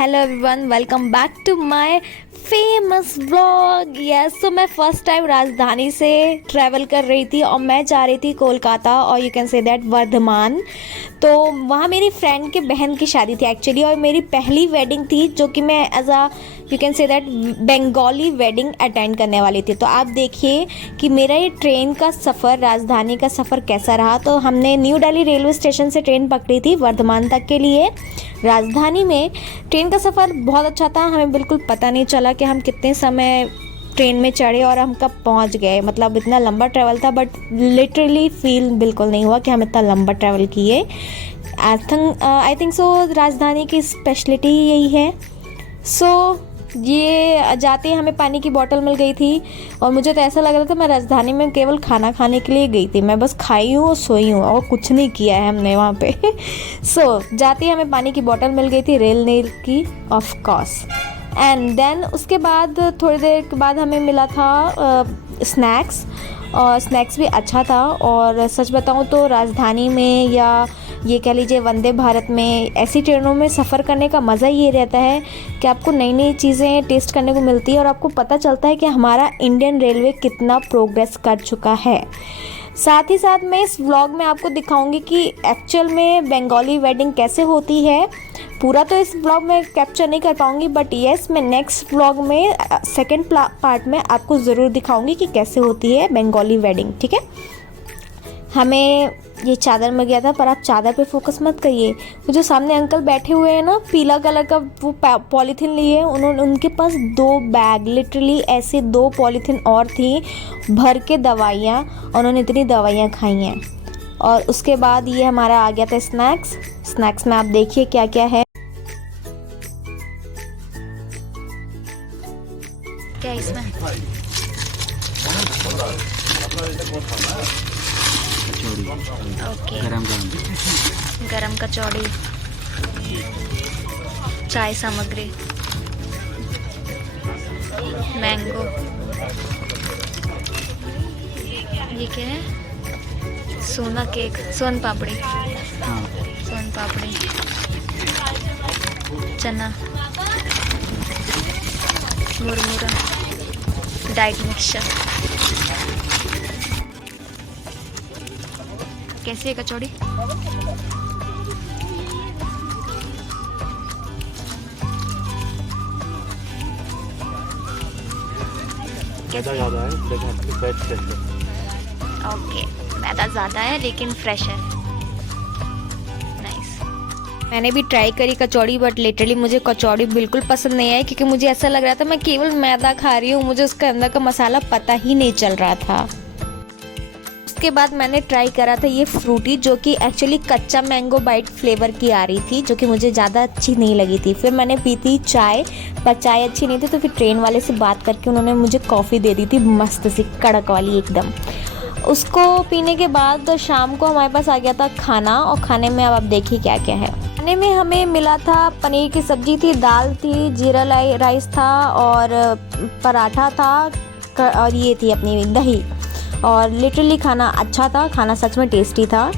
Hello everyone, welcome back to my famous vlog. Yes, तो मैं first time राजधानी से ट्रैवल कर रही थी और मैं जा रही थी कोलकाता और you can say that Bardhaman. तो वहाँ मेरी फ्रेंड के बहन की शादी थी एक्चुअली, और मेरी पहली वेडिंग थी जो कि मैं as a you can say that Bengali wedding attend करने वाली थी। तो आप देखिए कि मेरा ये ट्रेन का सफ़र, राजधानी का सफ़र कैसा रहा। तो हमने न्यू दिल्ली रेलवे स्टेशन से ट्रेन पकड़ी थी वर्धमान तक के लिए। राजधानी में ट्रेन का सफ़र बहुत अच्छा था, हमें बिल्कुल पता नहीं चला कि हम कितने समय ट्रेन में चढ़े और हम कब पहुंच गए। मतलब इतना लंबा ट्रैवल था बट लिटरली फील बिल्कुल नहीं हुआ कि हम इतना लंबा ट्रैवल किए। आई थिंक सो राजधानी की स्पेशलिटी यही है। सो ये जाते ही हमें पानी की बोतल मिल गई थी और मुझे तो ऐसा लग रहा था मैं राजधानी में केवल खाना खाने के लिए गई थी। मैं बस खाई हूँ और सोई हूँ और कुछ नहीं किया है हमने वहाँ पे। जाते ही हमें पानी की बोतल मिल गई थी, रेल नील की ऑफ कोर्स। एंड देन उसके बाद थोड़ी देर के बाद हमें मिला था स्नैक्स, और स्नैक्स भी अच्छा था। और सच बताऊँ तो राजधानी में या ये कह लीजिए वंदे भारत में, ऐसी ट्रेनों में सफ़र करने का मज़ा ये रहता है कि आपको नई नई चीज़ें टेस्ट करने को मिलती है और आपको पता चलता है कि हमारा इंडियन रेलवे कितना प्रोग्रेस कर चुका है। साथ ही साथ मैं इस व्लॉग में आपको दिखाऊंगी कि एक्चुअल में बंगाली वेडिंग कैसे होती है। पूरा तो इस व्लॉग में कैप्चर नहीं कर पाऊंगी बट येस, मैं नेक्स्ट व्लॉग में सेकंड पार्ट में आपको ज़रूर दिखाऊंगी कि कैसे होती है बंगाली वेडिंग। ठीक है, हमें ये चादर मिल गया था, पर आप चादर पे फोकस मत करिए। वो जो सामने अंकल बैठे हुए हैं ना, पीला कलर का वो पॉलीथीन लिए, उनके पास 2 बैग, लिटरली ऐसे 2 पॉलीथीन और थी भर के दवाइयाँ। उन्होंने इतनी दवाइयाँ खाई हैं। और उसके बाद ये हमारा आ गया था स्नैक्स में आप देखिए क्या क्या है। क्या इसमें ओके, गरम कचौड़ी, चाय सामग्री, मैंगो, ये क्या है, सोना केक, सोन पापड़ी, सोन पापड़ी, चना, मुरमुरा, डाइट मिक्सचर। कैसी है कचौड़ी? मैदा ज़्यादा है लेकिन आपकी फैट फ्रेश है। ओके, मैदा ज़्यादा है लेकिन फ्रेश है। नाइस। मैंने भी ट्राई करी कचौड़ी बट लिटरली मुझे कचौड़ी बिल्कुल पसंद नहीं आई, क्योंकि मुझे ऐसा लग रहा था मैं केवल मैदा खा रही हूँ, मुझे उसके अंदर का मसाला पता ही नहीं चल रहा था। उसके बाद मैंने ट्राई करा था ये फ्रूटी, जो कि एक्चुअली कच्चा मैंगो बाइट फ्लेवर की आ रही थी, जो कि मुझे ज़्यादा अच्छी नहीं लगी थी। फिर मैंने पी थी चाय, पर चाय अच्छी नहीं थी, तो फिर ट्रेन वाले से बात करके उन्होंने मुझे कॉफ़ी दे दी थी, मस्त सी कड़क वाली एकदम। उसको पीने के बाद शाम को हमारे पास आ गया था खाना, और खाने में अब आप देखिए क्या क्या है। खाने में हमें मिला था पनीर की सब्जी थी, दाल थी, जीरा राइस था और पराठा था, और ये थी अपनी दही। और लिटरली खाना अच्छा था, खाना सच में टेस्टी था।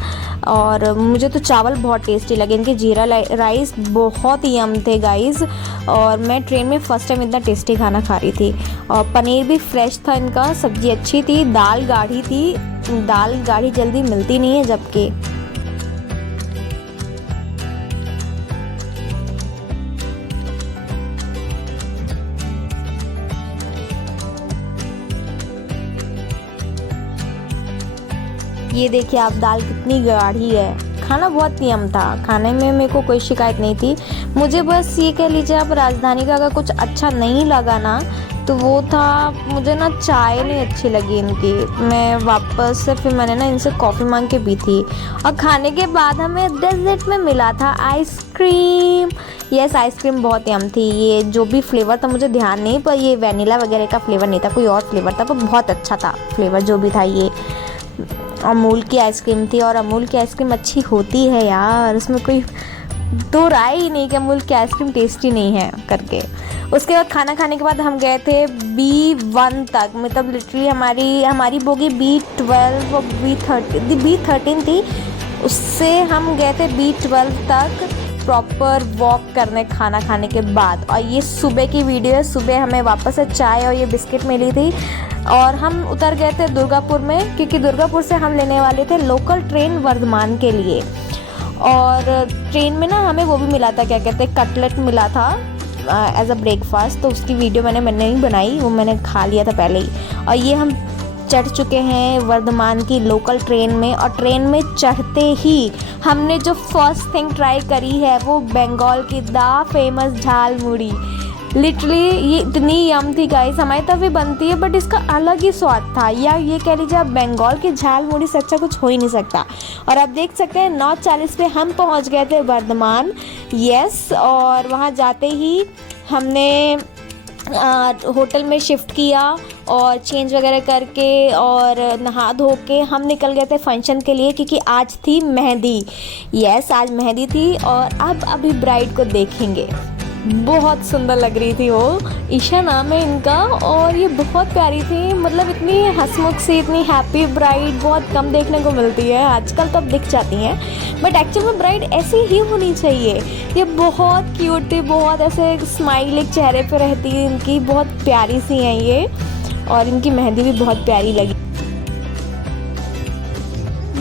और मुझे तो चावल बहुत टेस्टी लगे, इनके जीरा राइस बहुत ही यम थे गाइस। और मैं ट्रेन में फ़र्स्ट टाइम इतना टेस्टी खाना खा रही थी। और पनीर भी फ्रेश था इनका, सब्ज़ी अच्छी थी, दाल गाढ़ी थी, दाल गाढ़ी जल्दी मिलती नहीं है जबकि। ये देखिए आप, दाल कितनी गाढ़ी है। खाना बहुत नियम था, खाने में मेरे को कोई शिकायत नहीं थी। मुझे बस ये कह लीजिए आप, राजधानी का अगर कुछ अच्छा नहीं लगा ना, तो वो था मुझे ना चाय नहीं अच्छी लगी इनकी। मैं वापस से फिर मैंने ना इनसे कॉफ़ी मांग के पी थी। और खाने के बाद हमें डेजर्ट में मिला था आइसक्रीम। यस, आइसक्रीम बहुत यम थी। ये जो भी फ्लेवर था मुझे ध्यान नहीं, पर ये वैनिला वगैरह का फ्लेवर नहीं था, कोई और फ्लेवर था, पर बहुत अच्छा था फ्लेवर जो भी था। ये अमूल की आइसक्रीम थी, और अमूल की आइसक्रीम अच्छी होती है यार, उसमें कोई दो राय ही नहीं कि अमूल की आइसक्रीम टेस्टी नहीं है करके। उसके बाद खाना खाने के बाद हम गए थे B1 तक, मतलब लिटरली हमारी बोगी B12 और B13 थी, उससे हम गए थे B12 तक। प्रॉपर वॉक करने खाना खाने के बाद। और ये सुबह की वीडियो है। सुबह हमें वापस से चाय और ये बिस्किट मिली थी और हम उतर गए थे दुर्गापुर में, क्योंकि दुर्गापुर से हम लेने वाले थे लोकल ट्रेन वर्धमान के लिए। और ट्रेन में ना हमें वो भी मिला था, क्या कहते हैं, कटलेट मिला था एज अ ब्रेकफास्ट। तो उसकी वीडियो मैंने नहीं बनाई, वो मैंने खा लिया था पहले ही। और ये हम चढ़ चुके हैं वर्धमान की लोकल ट्रेन में। और ट्रेन में चढ़ते ही हमने जो फर्स्ट थिंग ट्राई करी है वो बंगाल की द फेमस झाल मुड़ी। लिटरली ये इतनी यम थी गाइस। हमारी तरफ भी बनती है बट इसका अलग ही स्वाद था, या ये कह लीजिए आप बंगाल की झाल मुड़ी से अच्छा कुछ हो ही नहीं सकता। और आप देख सकते हैं 9:40 पे हम पहुंच गए थे वर्धमान। यस, और वहां जाते ही हमने होटल में शिफ्ट किया और चेंज वगैरह करके और नहा धो के हम निकल गए थे फंक्शन के लिए, क्योंकि आज थी मेहंदी। यस, आज मेहंदी थी। और अब अभी ब्राइड को देखेंगे। बहुत सुंदर लग रही थी वो, ईशा नाम है इनका। और ये बहुत प्यारी थी, मतलब इतनी हंसमुख सी, इतनी हैप्पी ब्राइड बहुत कम देखने को मिलती है। आजकल तो अब दिख जाती हैं बट एक्चुअल में ब्राइड ऐसी ही होनी चाहिए। ये बहुत क्यूट थी, बहुत ऐसे स्माइल चेहरे पे रहती है इनकी, बहुत प्यारी सी हैं ये। और इनकी मेहंदी भी बहुत प्यारी लगी।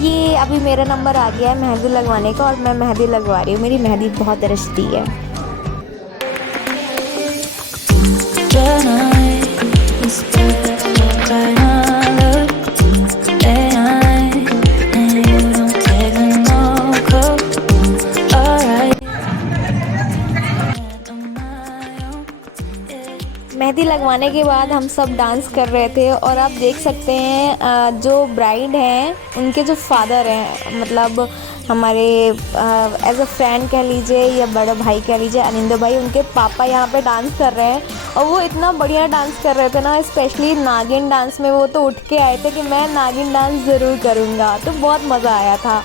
ये अभी मेरा नंबर आ गया है मेहंदी लगवाने का और मैं मेहंदी लगवा रही हूँ। मेरी मेहंदी बहुत रचती है। मेहंदी लगवाने के बाद हम सब डांस कर रहे थे। और आप देख सकते हैं जो ब्राइड हैं उनके जो फादर हैं, मतलब हमारे एज अ फ्रेंड कह लीजिए या बड़ा भाई कह लीजिए, अनिंदो भाई, उनके पापा यहाँ पे डांस कर रहे हैं। और वो इतना बढ़िया डांस कर रहे थे ना, स्पेशली नागिन डांस में वो तो उठ के आए थे कि मैं नागिन डांस ज़रूर करूँगा। तो बहुत मज़ा आया था।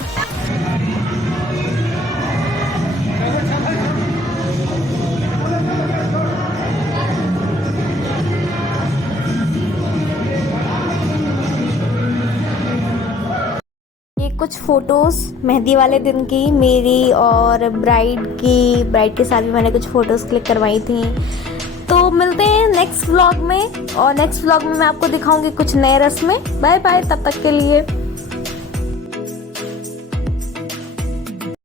कुछ फ़ोटोज़ मेहंदी वाले दिन की मेरी और ब्राइड के साथ भी मैंने कुछ फ़ोटोज़ क्लिक करवाई थी। तो मिलते हैं नेक्स्ट व्लॉग में, और नेक्स्ट व्लॉग में मैं आपको दिखाऊंगी कुछ नए रस्में। बाय बाय, तब तक के लिए।